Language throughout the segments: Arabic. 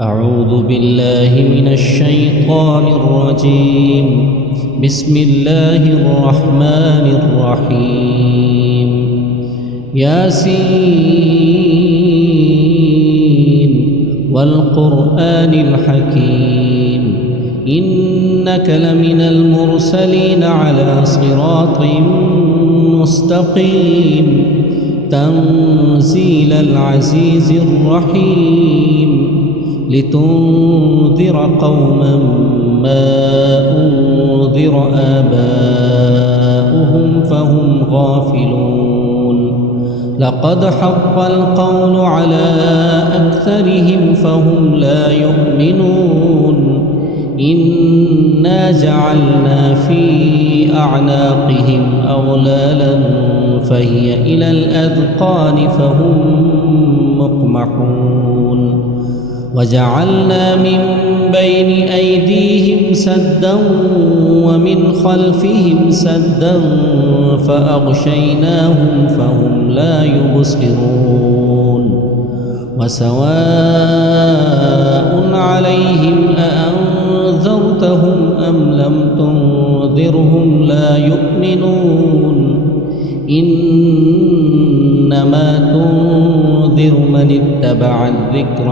أعوذ بالله من الشيطان الرجيم. بسم الله الرحمن الرحيم. ياسين والقرآن الحكيم إنك لمن المرسلين على صراط مستقيم تنزيل العزيز الرحيم لتنذر قوما ما أنذر آباؤهم فهم غافلون. لقد حق القول على أكثرهم فهم لا يؤمنون. إنا جعلنا في أعناقهم أغلالا فهي إلى الأذقان فهم مقمحون. وجعلنا من بين أيديهم سدا ومن خلفهم سدا فأغشيناهم فهم لا يبصرون. وسواء عليهم أأنذرتهم أم لم تنذرهم لا يؤمنون. إنما تنذر من اتبع الذكر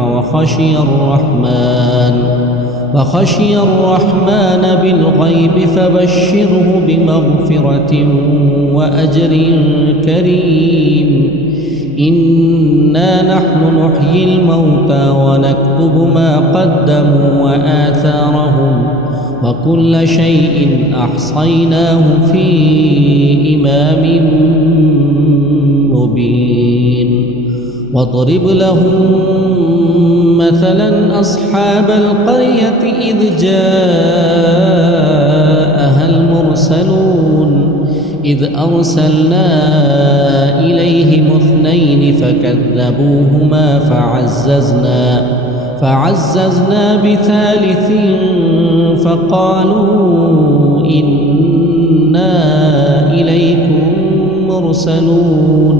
وخشي الرحمن بالغيب فبشره بمغفرة وأجر كريم. إنا نحن نحيي الموتى ونكتب ما قدموا وآثارهم وكل شيء أحصيناه في إمام مبين. واضرب لهم مثلا أصحاب القرية إذ جاءها المرسلون إذ أرسلنا إليهم اثنين فكذبوهما فعززنا بثالث فقالوا إنا إليكم مرسلون.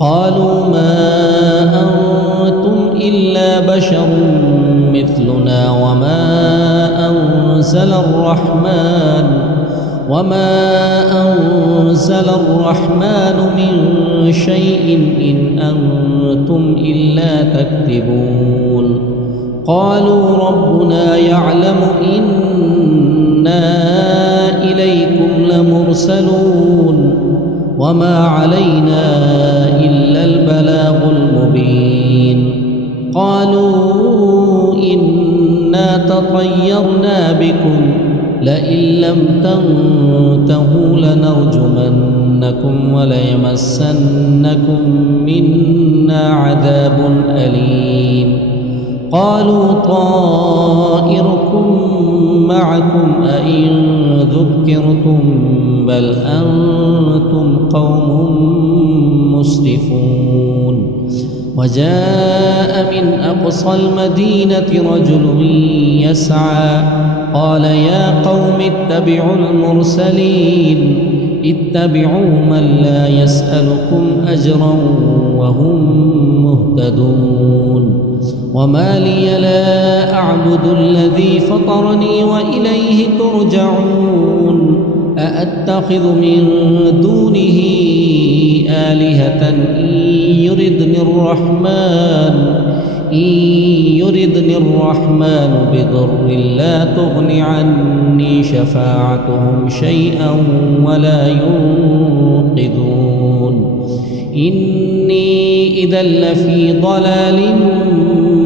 قالوا ما أنتم إلا بشر مثلنا وما أنزل الرحمن من شيء إن أنتم إلا تكذبون. قالوا ربنا يعلم إنا إليكم لمرسلون وما علينا إلا البلاغ المبين. قالوا إنا تطيرنا بكم لئن لم تنتهوا لنرجمنكم وليمسنكم منا عذاب أليم. قالوا طائركم معكم أئن ذكرتم بل أنتم قوم مسرفون. وجاء من أقصى المدينة رجل يسعى قال يا قوم اتبعوا المرسلين اتبعوا من لا يسألكم أجرا وهم مهتدون. وما لي لا أعبد الذي فطرني وإليه ترجعون. أأتخذ من دونه آلهة إن يردني الرحمن بضر لا تغن عني شفاعتهم شيئا ولا ينقذون. إني إذا لفي ضلال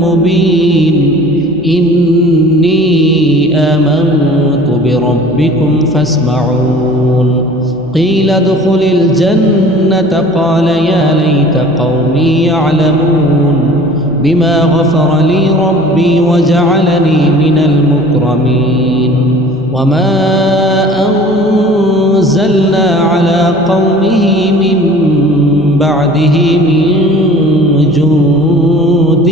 مبين. إني آمنت بربكم فاسمعون. قيل ادخل الجنة قال يا ليت قومي يعلمون بما غفر لي ربي وجعلني من المكرمين. وما أنزلنا على قومه من بعده من جند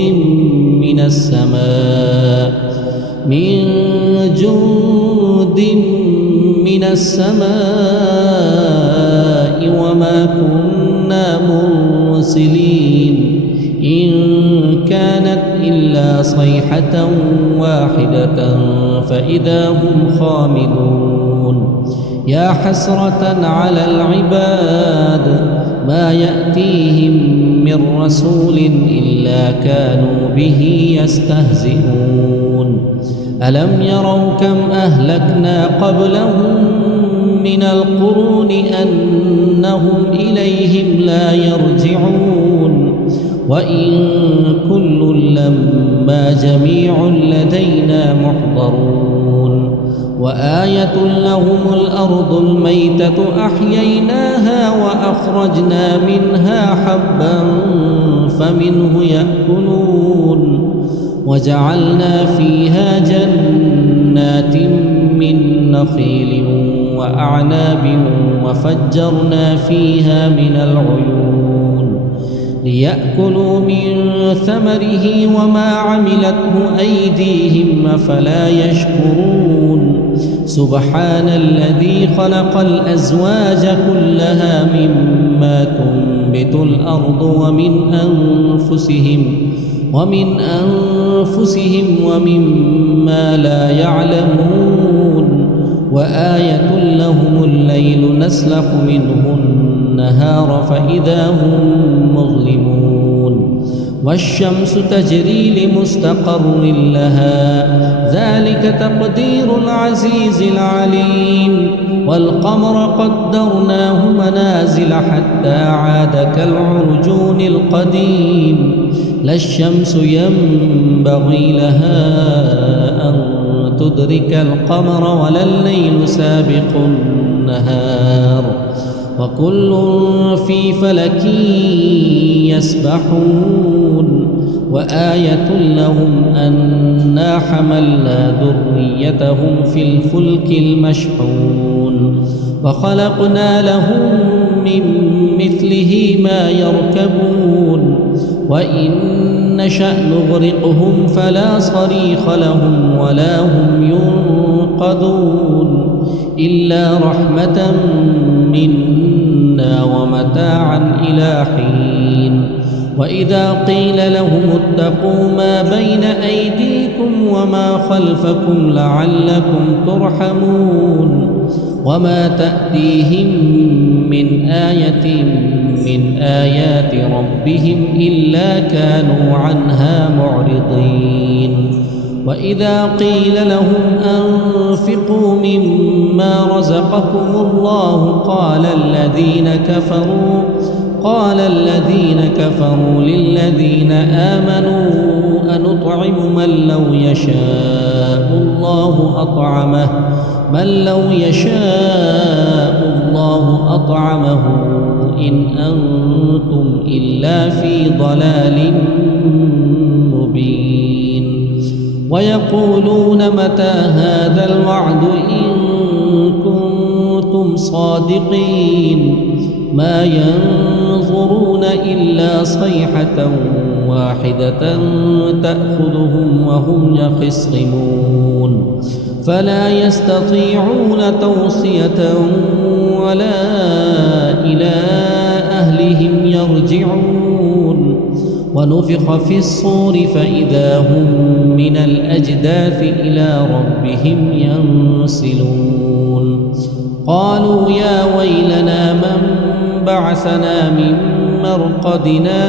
من السماء وما كنا مرسلين إن كانت إلا إلا صيحة واحدة فإذا هم خامدون يا حسرة على العباد ما يأتيهم من رسول إلا كانوا به يستهزئون ألم يروا كم أهلكنا قبلهم من القرون أنهم إليهم لا يرجعون وإن كل لما جميع لدينا محضرون وآية لهم الأرض الميتة أحييناها وأخرجنا منها حبا فمنه يأكلون وجعلنا فيها جنات من نخيل وأعناب وفجرنا فيها من العيون ليأكلوا من ثمره وما عملته أيديهم أفلا يشكرون سبحان الذي خلق الأزواج كلها مما تنبت الأرض ومن أنفسهم ومما لا يعلمون وآية لهم الليل نسلخ منه النهار فإذا هم مظلمون والشمس تجري لمستقر لها ذلك تقدير العزيز العليم والقمر قدرناه منازل حتى عاد كالعرجون القديم لا الشمس ينبغي لها أن تدرك القمر ولا الليل سابق النهار وكل في فلك يسبحون وآية لهم أنا حملنا ذريتهم في الفلك المشحون وخلقنا لهم من مثله ما يركبون وإن نشأ نغرقهم فلا صريخ لهم ولا هم ينقذون إلا رحمة منا ومتاعا إلى حين وإذا قيل لهم اتقوا ما بين أيديكم وما خلفكم لعلكم ترحمون وما تأتيهم من آية من آيات ربهم إلا كانوا عنها معرضين وإذا قيل لهم أنفقوا مما رزقكم الله قال الذين كفروا للذين آمنوا أنطعم من لو يشاء الله أطعمه إن أنتم إلا في ضلال مبين ويقولون متى هذا الوعد إن كنتم صادقين ما ينظرون إلا صيحة واحدة تأخذهم وهم يخصمون فلا يستطيعون توصية ولا إلى أهلهم يرجعون ونفخ في الصور فإذا هم من الأجداث إلى ربهم ينسلون قالوا يا ويلنا من بعثنا من مرقدنا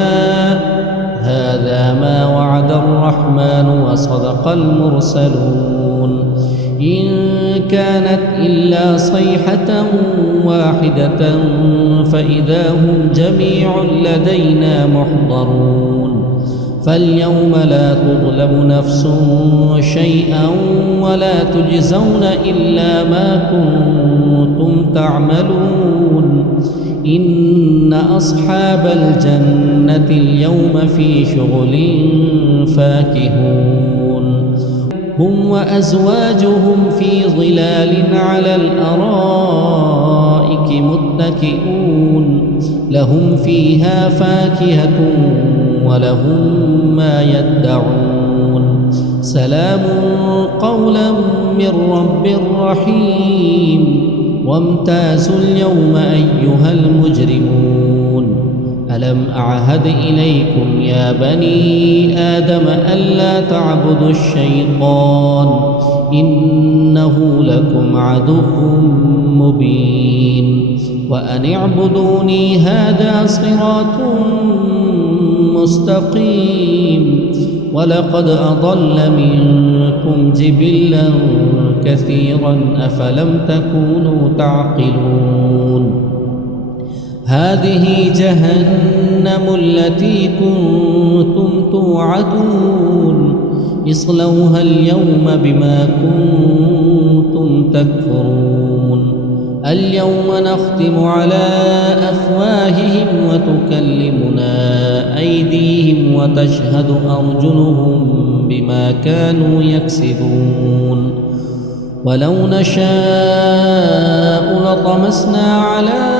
هذا ما وعد الرحمن وصدق المرسلون إن كانت إلا صيحة واحدة فإذا هم جميع لدينا محضرون فاليوم لا تظلم نفس شيئا ولا تجزون إلا ما كنتم تعملون إن أصحاب الجنة اليوم في شغل فاكهون هم وأزواجهم في ظلال على الأرائك متكئون لهم فيها فاكهة ولهم ما يدعون سلام قولا من رب رحيم وامتازوا اليوم أيها المجرمون ألم أعهد إليكم يا بني آدم ألا تعبدوا الشيطان إنه لكم عدو مبين وأن اعبدوني هذا صراط مستقيم ولقد أضل منكم جبلا كثيرا أفلم تكونوا تعقلون هذه جهنم التي كنتم توعدون اصلوها اليوم بما كنتم تكفرون اليوم نختم على أفواههم وتكلمنا أيديهم وتشهد أرجلهم بما كانوا يكسبون ولو نشاء لطمسنا على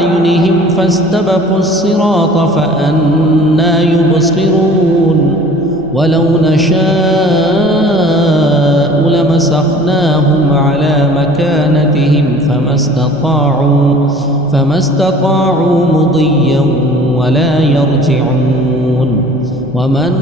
أعينهم فاستبقوا الصراط فأنى يبصرون ولو نشاء لمسخناهم على مكانتهم فما استطاعوا مضيا ولا يرجعون ومن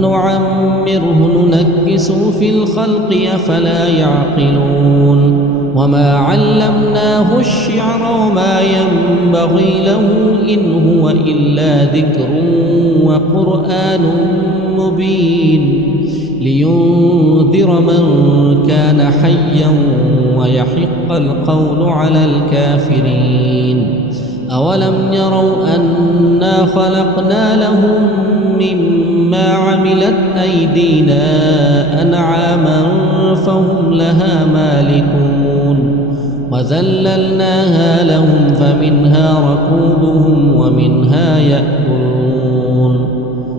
نعمره ننكسه في الخلق أفلا يعقلون وما علمناه الشعر وما ينبغي له إن هو إلا ذكر وقرآن مبين لينذر من كان حيا ويحق القول على الكافرين أولم يروا أنا خلقنا لهم مما عملت أيدينا أنعاما فهم لها مالكون وذللناها لهم فمنها ركوبهم ومنها يأكلون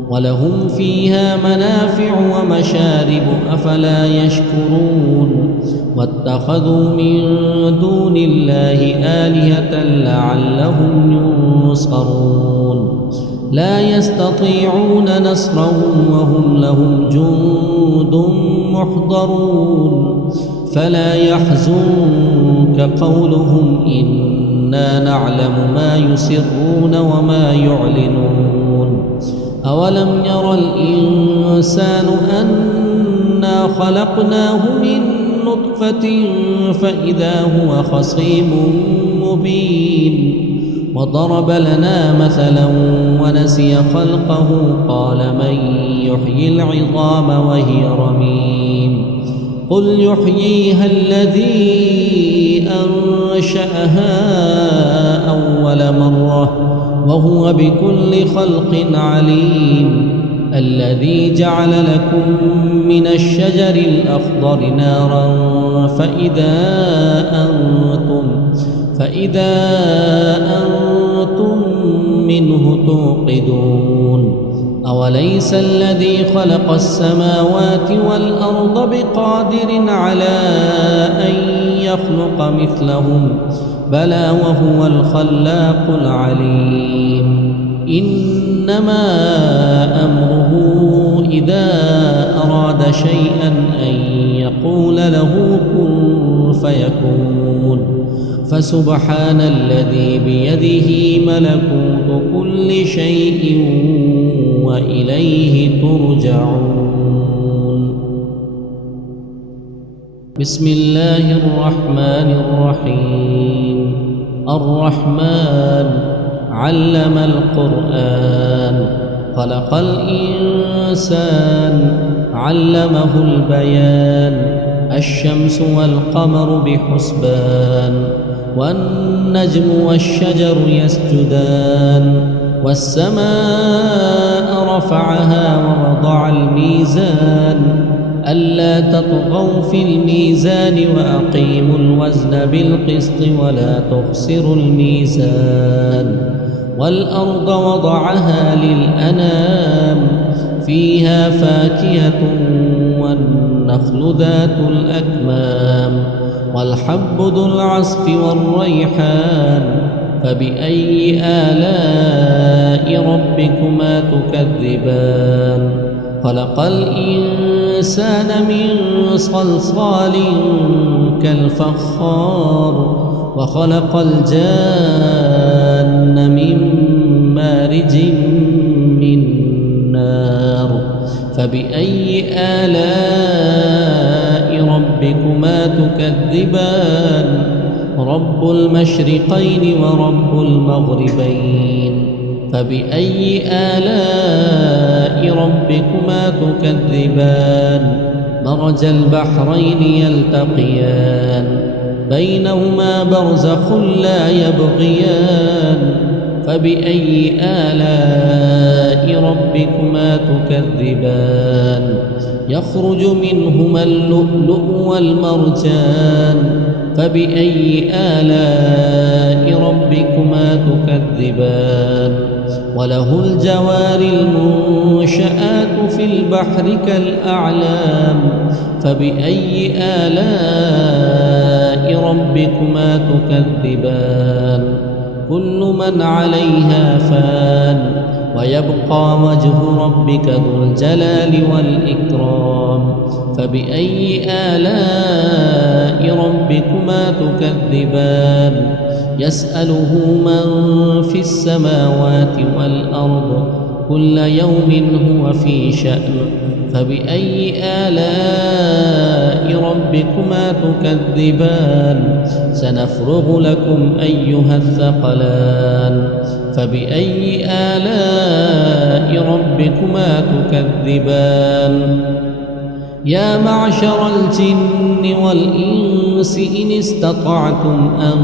ولهم فيها منافع ومشارب أفلا يشكرون واتخذوا من دون الله آلهة لعلهم ينصرون لا يستطيعون نصرهم وهم لهم جند محضرون فلا يحزنك قولهم إنا نعلم ما يسرون وما يعلنون أولم ير الإنسان أنا خلقناه من نطفة فإذا هو خصيم مبين وضرب لنا مثلا ونسي خلقه قال من يحيي العظام وهي رميم قل يحييها الذي أنشأها أول مرة وهو بكل خلق عليم الذي جعل لكم من الشجر الأخضر نارا فإذا أنتم منه توقدون أوليس الذي خلق السماوات والأرض بقادر على أن يخلق مثلهم بلى وهو الخلاق العليم إنما أمره إذا أراد شيئا أن يقول له كن فيكون فسبحان الذي بيده ملكوت كل شيء وإليه ترجعون بسم الله الرحمن الرحيم الرحمن علم القرآن خلق الإنسان علمه البيان الشمس والقمر بحسبان والنجم والشجر يسجدان والسماء رفعها ووضع الميزان ألا تطغوا في الميزان وأقيموا الوزن بالقسط ولا تخسروا الميزان والأرض وضعها للأنام فيها فاكهة والنخل ذات الأكمام والحب ذو العصف والريحان فبأي آلاء ربكما تكذبان خلق الإنسان من صلصال كالفخار وخلق الجان من مارج من نار فبأي آلاء ربكما تكذبان رب المشرقين ورب المغربين فبأي آلاء ربكما تكذبان مرج البحرين يلتقيان بينهما برزخ لا يبغيان فبأي آلاء ربكما تكذبان يخرج منهما اللؤلؤ والمرجان فبأي آلاء ربكما تكذبان وله الجوار المنشآت في البحر كالأعلام فبأي آلاء ربكما تكذبان كل من عليها فان ويبقى وجه ربك ذو الجلال والإكرام فبأي آلاء ربكما تكذبان يسأله من في السماوات والأرض كل يوم هو في شأن فبأي آلاء ربكما تكذبان سنفرغ لكم أيها الثقلان فبأي آلاء ربكما تكذبان يا معشر الجن والإنس إن استطعتم أن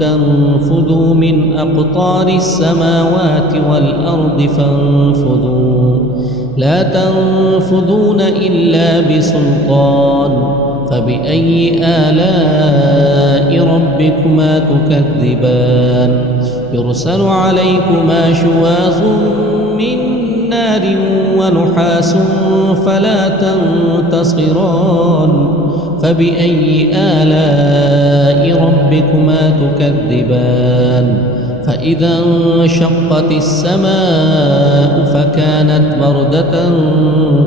تنفذوا من أقطار السماوات والأرض فانفذوا لا تنفذون إلا بسلطان فبأي آلاء ربكما تكذبان يرسل عليكما شواظ من نار ونحاس فلا تنتصران فبأي آلاء ربكما تكذبان فإذا انشقت السماء فكانت بردة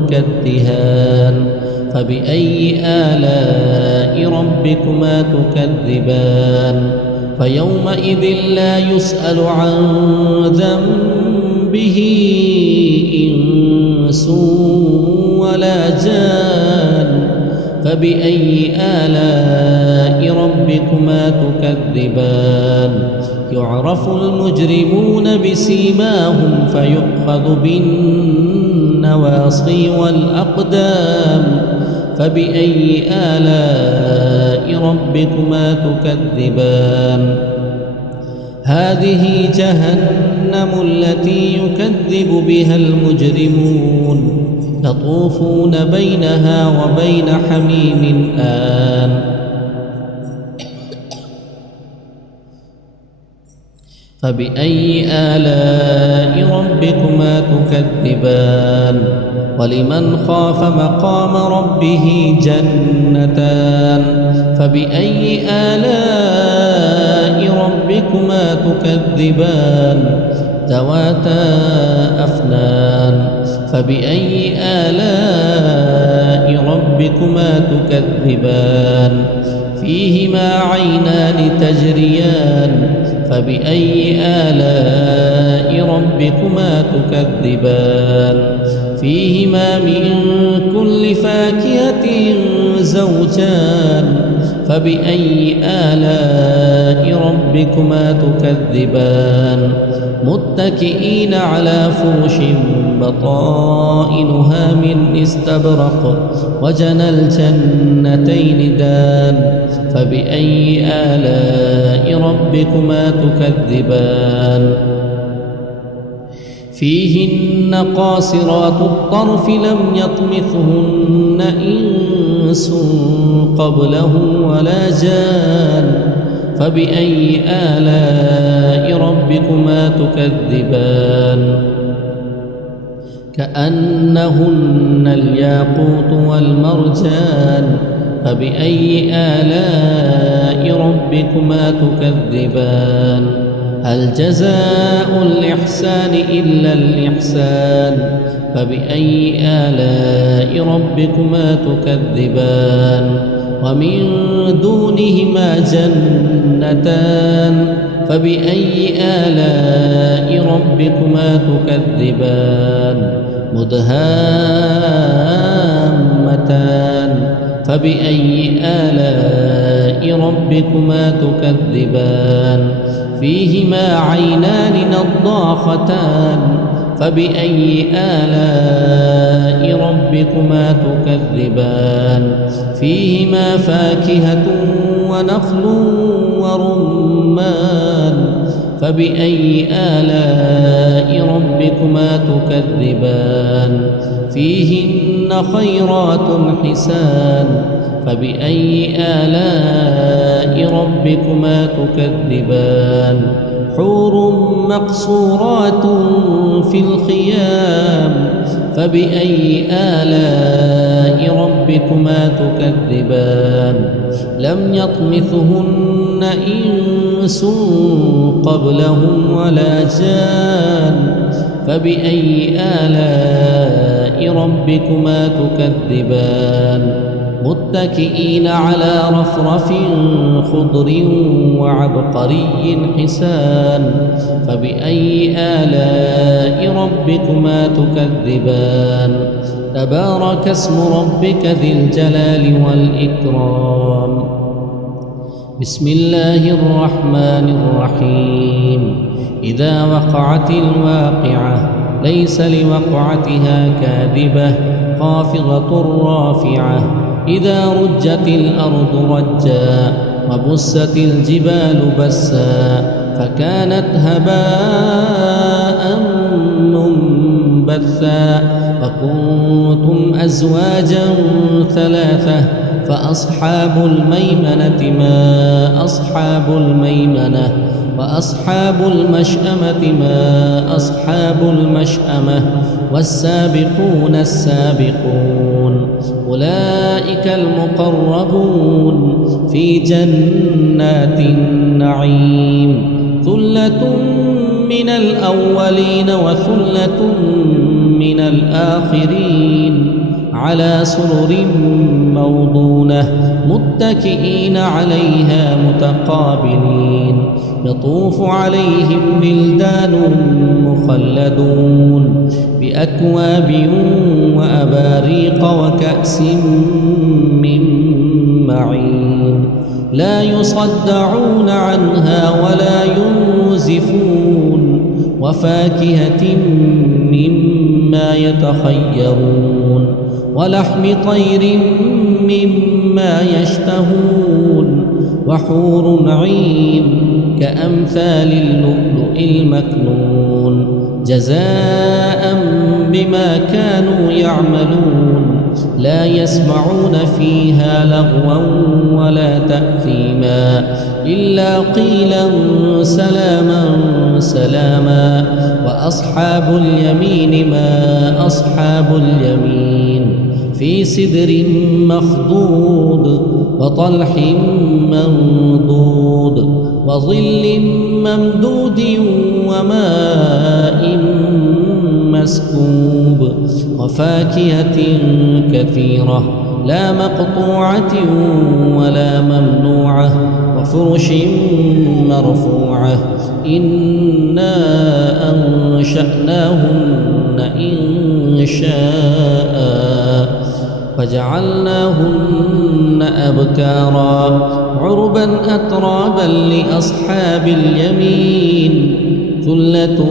كالدهان فبأي آلاء ربكما تكذبان فيومئذ لا يسأل عن ذنبه إنس ولا جان فبأي آلاء ربكما تكذبان يعرف المجرمون بسيماهم فيؤخذ بالنواصي والأقدام فبأي آلاء ربكما تكذبان هذه جهنم التي يكذب بها المجرمون يطوفون بينها وبين حميم آن فبأي آلاء ربكما تكذبان ولمن خاف مقام ربه جنتان فبأي آلاء ربكما تكذبان ذواتا أفنان فبأي آلاء ربكما تكذبان فيهما عينان تجريان فبأي آلاء ربكما تكذبان فيهما من كل فاكهة زوجان فبأي آلاء ربكما تكذبان متكئين على فرش بطائنها من استبرق وجنى الجنتين دان فبأي آلاء ربكما تكذبان فيهن قاصرات الطرف لم يطمثهن إنس قبلهم ولا جان فبأي آلاء ربكما تكذبان كأنهن الياقوت والمرجان فبأي آلاء ربكما تكذبان هل جزاء الإحسان إلا الإحسان فبأي آلاء ربكما تكذبان ومن دونهما جنتان فبأي آلاء ربكما تكذبان مدهامتان فبأي آلاء ربكما تكذبان فيهما عينان نضاختان فبأي آلاء ربكما تكذبان فيهما فاكهة ونخل ورمان فبأي آلاء ربكما تكذبان فيهن خيرات حسان فبأي آلاء ربكما تكذبان حور مقصورات في الخيام فبأي آلاء ربكما تكذبان لم يطمثهن إنس قبلهم ولا جان فبأي آلاء ربكما تكذبان متكئين على رفرف خضر وعبقري حسان فبأي آلاء ربكما تكذبان تبارك اسم ربك ذي الجلال والإكرام بسم الله الرحمن الرحيم إذا وقعت الواقعة ليس لوقعتها كاذبة خافضة رافعة إذا رجت الأرض رجا وبست الجبال بسا فكانت هباء منبثا وكنتم أزواجا ثلاثة فأصحاب الميمنة ما أصحاب الميمنة وأصحاب المشأمة ما أصحاب المشأمة والسابقون السابقون أولئك المقربون في جنات النعيم ثلة من الأولين وثلة من الآخرين على سرر موضونة متكئين عليها متقابلين يطوف عليهم بلدان مخلدون بأكواب وأباريق وكأس من معين لا يصدعون عنها ولا ينزفون وفاكهة مما يتخيرون ولحم طير مما يشتهون وحور عين كأمثال اللؤلؤ المكنون جزاء بما كانوا يعملون لا يسمعون فيها لغوا ولا تأثيما إلا قيلا سلاما سلاما وأصحاب اليمين ما أصحاب اليمين في سدر مخضود وطلح منضود وظل ممدود وماء مسكوب وفاكهة كثيرة لا مقطوعة ولا ممنوعة وفرش مرفوعة إنا أنشأناهن إنشاء فجعلناهن أبكارا عربا أترابا لأصحاب اليمين ثلة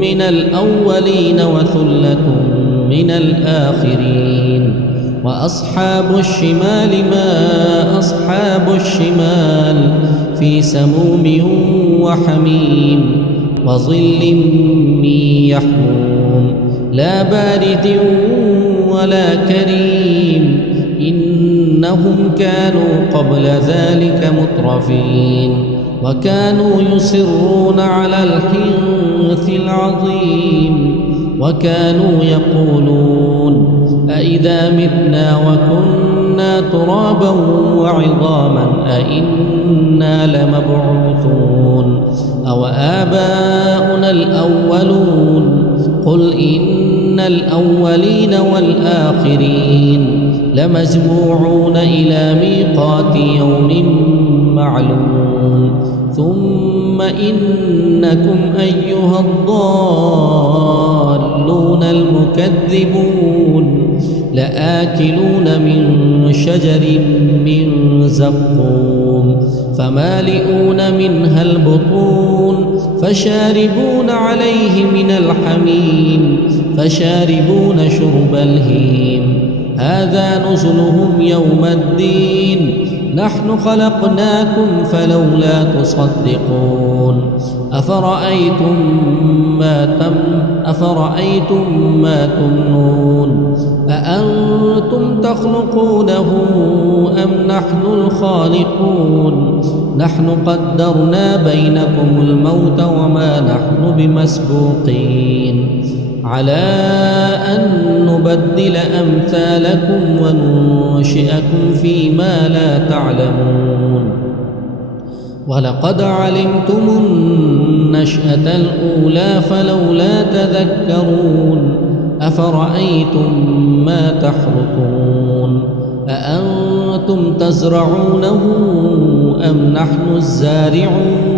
من الأولين وثلة من الآخرين وأصحاب الشمال ما أصحاب الشمال في سموم وحميم وظل من يحموم لا بارد ولا كريم إنهم كانوا قبل ذلك مترفين وكانوا يصرون على الحنث العظيم وكانوا يقولون أإذا متنا وكنا ترابا وعظاما أإنا لمبعوثون أو آباؤنا الأولون قل إن الأولين والآخرين لمجموعون إلى ميقات يوم معلوم ثم إنكم أيها الضالون المكذبون لآكلون من شجر من زقوم فمالئون منها البطون فشاربون عليه من الحميم فشاربون شرب الهيم هذا نزلهم يوم الدين نحن خلقناكم فلولا تصدقون أفرأيتم ما تمنون أأنتم تخلقونه أم نحن الخالقون نحن قدرنا بينكم الموت وما نحن بمسبوقين على أن نبدل أمثالكم وننشئكم فيما لا تعلمون ولقد علمتم النشأة الأولى فلولا تذكرون أفرأيتم ما تحرثون أأنتم تزرعونه أم نحن الزارعون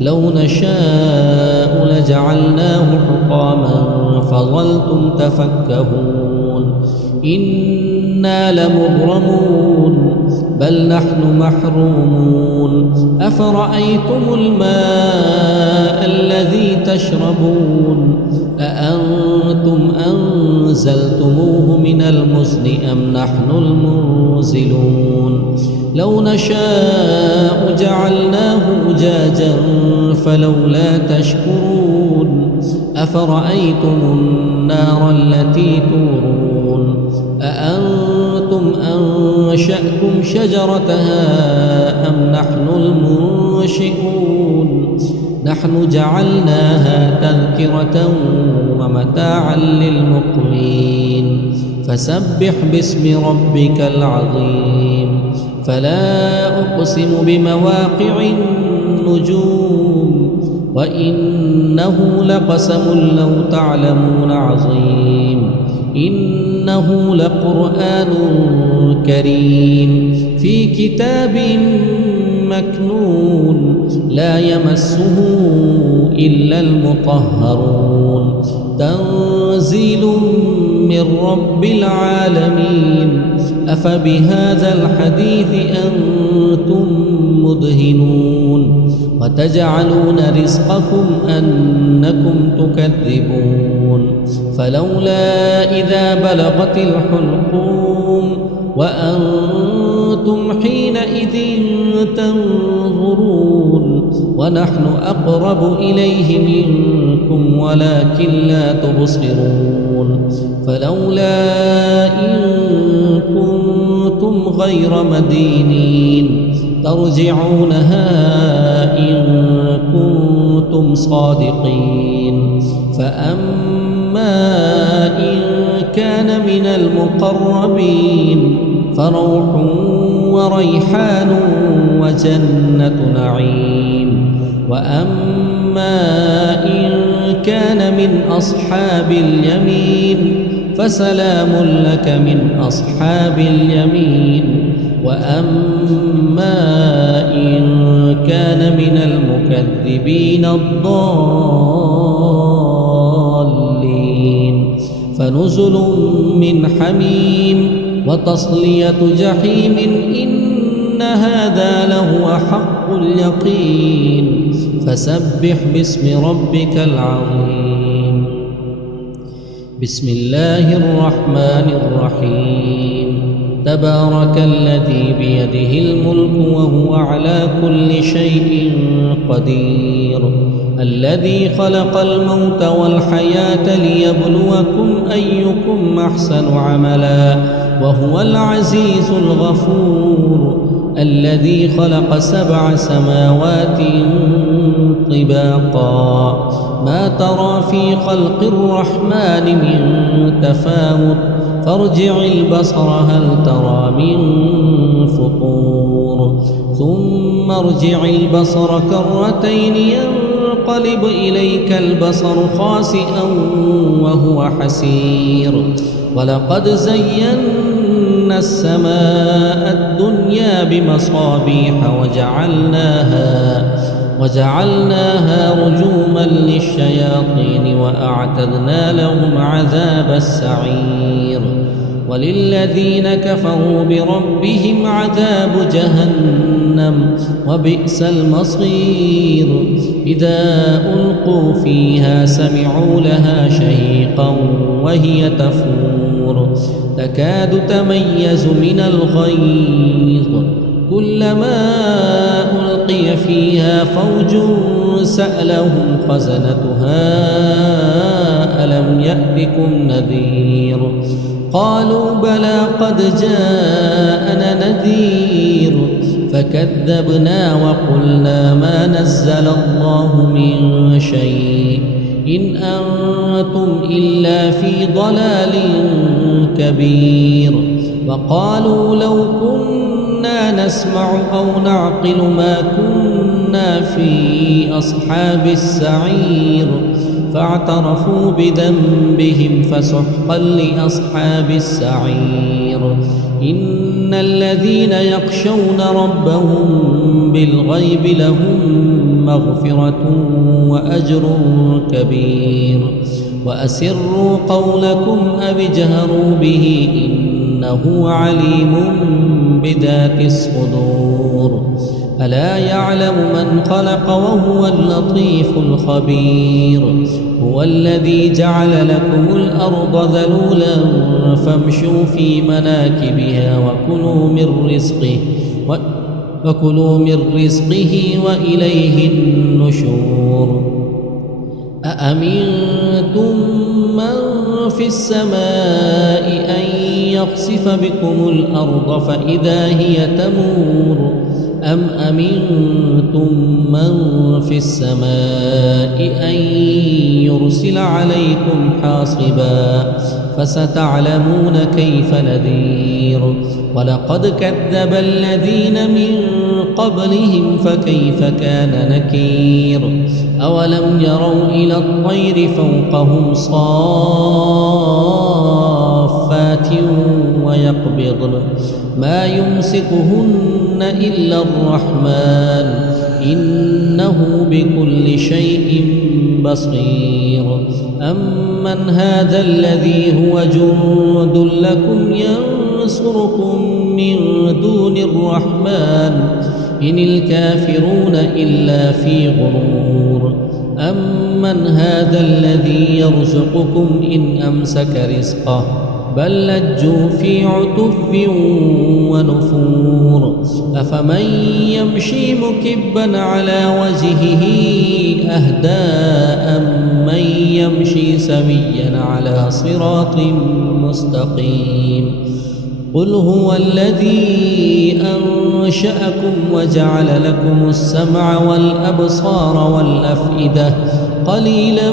لو نشاء لجعلناه حطاما فظلتم تفكهون إنا لمغرمون بل نحن محرومون أفرأيتم الماء الذي تشربون أأنتم أنزلتموه من المزن أم نحن المنزلون لو نشاء جعلناه أجاجا فلولا تشكرون أفرأيتم النار التي تورون أأنتم أنشأتم شجرتها أم نحن المنشئون نحن جعلناها تذكرة ومتاعا للمقوين فسبح باسم ربك العظيم فلا أقسم بمواقع النجوم وإنه لقسم لو تعلمون عظيم إنه لقرآن كريم في كتاب مكنون لا يمسه إلا المطهرون تنزيل من رب العالمين أفبهذا الحديث أنتم مدهنون وتجعلون رزقكم أنكم تكذبون فلولا إذا بلغت الحلقوم وأنتم حينئذ تنظرون ونحن أقرب إليه منكم ولكن لا تبصرون فلولا إن كنتم غير مدينين ترجعونها إن كنتم صادقين فأما إن كان من المقربين فروح وريحان وجنة نعيم وأما إن كان من أصحاب اليمين فسلام لك من أصحاب اليمين وأما إن كان من المكذبين الضالين فنزل من حميم وتصلية جحيم إن هذا لهو حق اليقين فسبح باسم ربك العظيم بسم الله الرحمن الرحيم تبارك الذي بيده الملك وهو على كل شيء قدير الذي خلق الموت والحياة ليبلوكم أيكم أحسن عملا وهو العزيز الغفور الذي خلق 7 سماوات طباقا ما ترى في خلق الرحمن من تفاوت فارجع البصر هل ترى من فطور ثم ارجع البصر كرتين ينقلب إليك البصر خاسئا وهو حسير ولقد زينا السماء الدنيا بمصابيح وجعلناها رجوما للشياطين وأعتدنا لهم عذاب السعير وللذين كفروا بربهم عذاب جهنم وبئس المصير إذا ألقوا فيها سمعوا لها شهيقا وهي تفور تكاد تميز من الغيظ كلما ألقي فيها فوج سألهم خزنتها ألم يأتكم نذير قالوا بلى قد جاءنا نذير فكذبنا وقلنا ما نزل الله من شيء إن أنتم إلا في ضلال كبير وقالوا لو كنا نسمع أو نعقل ما كنا في أصحاب السعير فاعترفوا بذنبهم فسحقا لأصحاب السعير إن الذين يخشون ربهم بالغيب لهم مغفرة وأجر كبير وأسروا قولكم أو اجهروا به إنه عليم بذات الصدور ألا يعلم من خلق وهو اللطيف الخبير هو الذي جعل لكم الأرض ذلولا فامشوا في مناكبها وكلوا من رزقه وإليه النشور أأمنتم من في السماء أن يخسف بكم الأرض فإذا هي تمور أم أمنتم من في السماء أن يرسل عليكم حاصبا فستعلمون كيف نذير ولقد كذب الذين من قبلهم فكيف كان نكير أولم يروا إلى الطير فوقهم صافات ويقبضن ما يمسكهن إلا الرحمن إنه بكل شيء بصير أمن هذا الذي هو جند لكم ينصركم من دون الرحمن إن الكافرون إلا في غرور أمن هذا الذي يرزقكم إن أمسك رزقه بل لجوا في عتف ونفور أفمن يمشي مكبا على وجهه أهدى أمن يمشي سويا على صراط مستقيم قل هو الذي أنشأكم وجعل لكم السمع والأبصار والأفئدة قليلا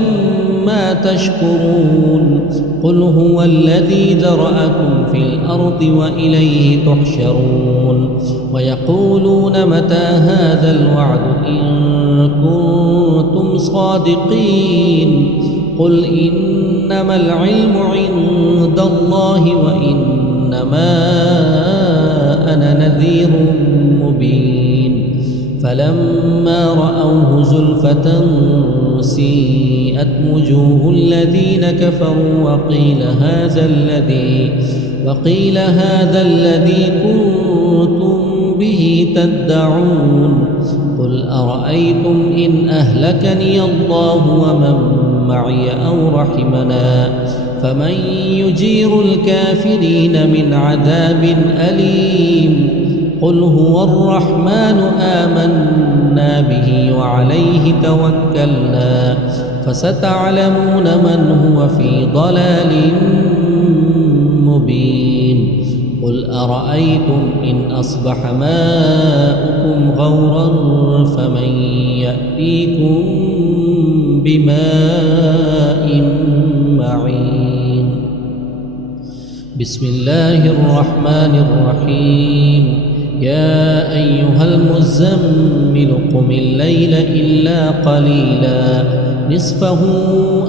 ما تشكرون قل هو الذي ذرأكم في الأرض وإليه تحشرون ويقولون متى هذا الوعد إن كنتم صادقين قل إنما العلم عند الله وإنما أنا نذير مبين فلما رأوه زلفة سيئت وجوه الذين كفروا وقيل هذا الذي كنتم به تدعون قل أرأيتم إن أهلكني الله ومن معي أو رحمنا فمن يجير الكافرين من عذاب أليم قل هو الرحمن آمنا به وعليه توكلنا فستعلمون من هو في ضلال مبين قل أرأيتم إن أصبح ماؤكم غورا فمن يأتيكم بماء معين بسم الله الرحمن الرحيم يا أيها المزمل قم الليل إلا قليلا نصفه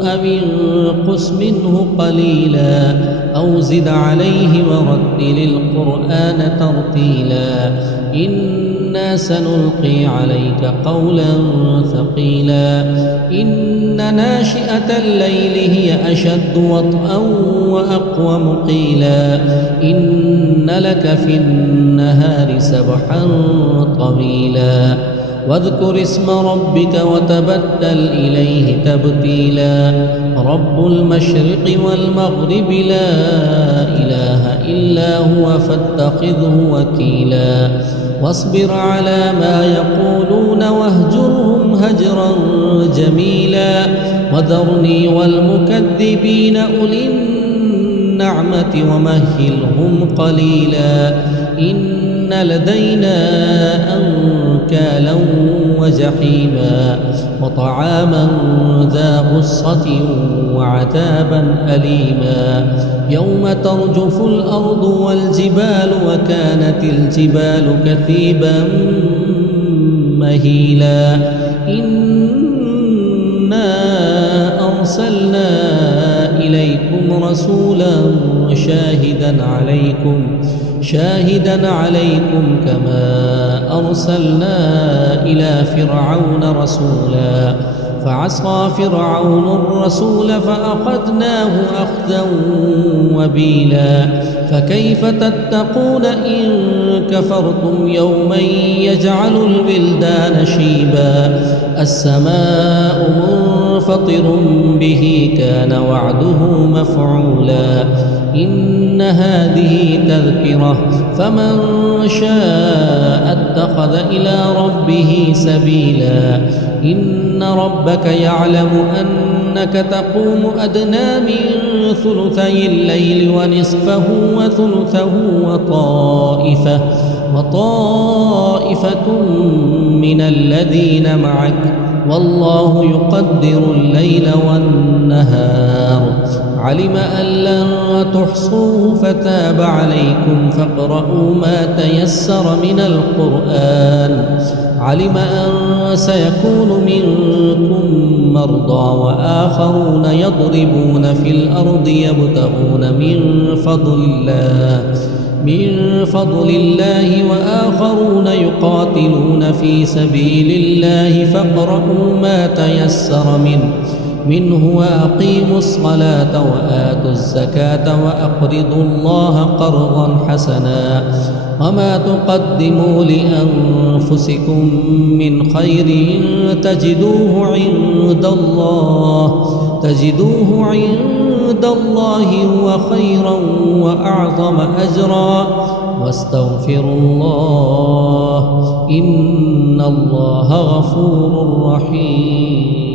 أو انقص منه قليلا أو زد عليه ورتل القرآن ترتيلا إنا سنلقي عليك قولا ثقيلا إن ناشئة الليل هي أشد وطئا وأقوم قيلا إن لك في النهار سبحا طويلا واذكر اسم ربك وتبتل إليه تبتيلا رب المشرق والمغرب لا إله إلا هو فاتخذه وكيلا واصبر على ما يقولون واهجرهم هجرا جميلا وذرني والمكذبين أولي النعمة ومهلهم قليلا إن لدينا أنكالا وجحيما وطعاما ذا غصة وعذابا أليما يوم ترجف الأرض والجبال وكانت الجبال كثيبا مهيلا إنا أرسلنا إليكم رسولا شاهدا عليكم كما أرسلنا إلى فرعون رسولا فعصى فرعون الرسول فأخذناه أخذا وبيلا فكيف تتقون إن كفرتم يوما يجعل الولدان شيبا السماء منفطر به كان وعده مفعولا إن هذه تذكرة فمن شاء اتخذ إلى ربه سبيلا إن ربك يعلم أنك تقوم أدنى من ثلثي الليل ونصفه وثلثه وطائفة من الذين معك والله يقدر الليل والنهار علم أن لن تحصوه فتاب عليكم فاقرؤوا ما تيسر من القرآن علم أن سيكون منكم مرضى وآخرون يضربون في الأرض يبتغون من فضل الله وآخرون يقاتلون في سبيل الله فاقرؤوا ما تيسر منه وأقيموا الصلاة وآتوا الزكاة وأقرضوا الله قرضا حسنا وما تقدموا لأنفسكم من خير تجدوه عند الله هو خيرا وأعظم أجرا واستغفروا الله إن الله غفور رحيم.